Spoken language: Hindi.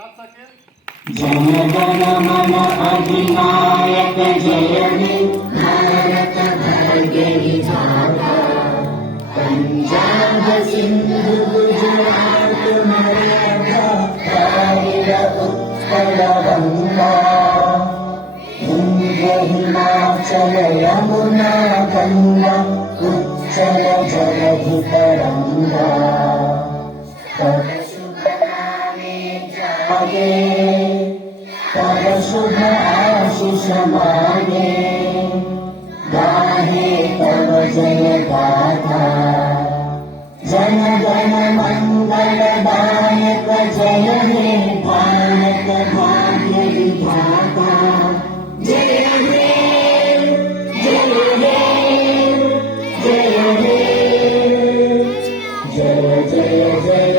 जन गण मन अधिनायक जय हे भारत भाग्य विधाता पंजाब सिंधु गुजरात मराठा द्राविड उत्कल गंगा विंध्य हिमाचल यमुना गंगा उच्चल जलधि तरंगा तव शुभ नामे जागे तव शुभ आशीष मागे गाहे तव जय गाथा जन गण मंगल दायक जय हे भारत भाग्य विधाता जय हे जय हे जय हे जय जय जय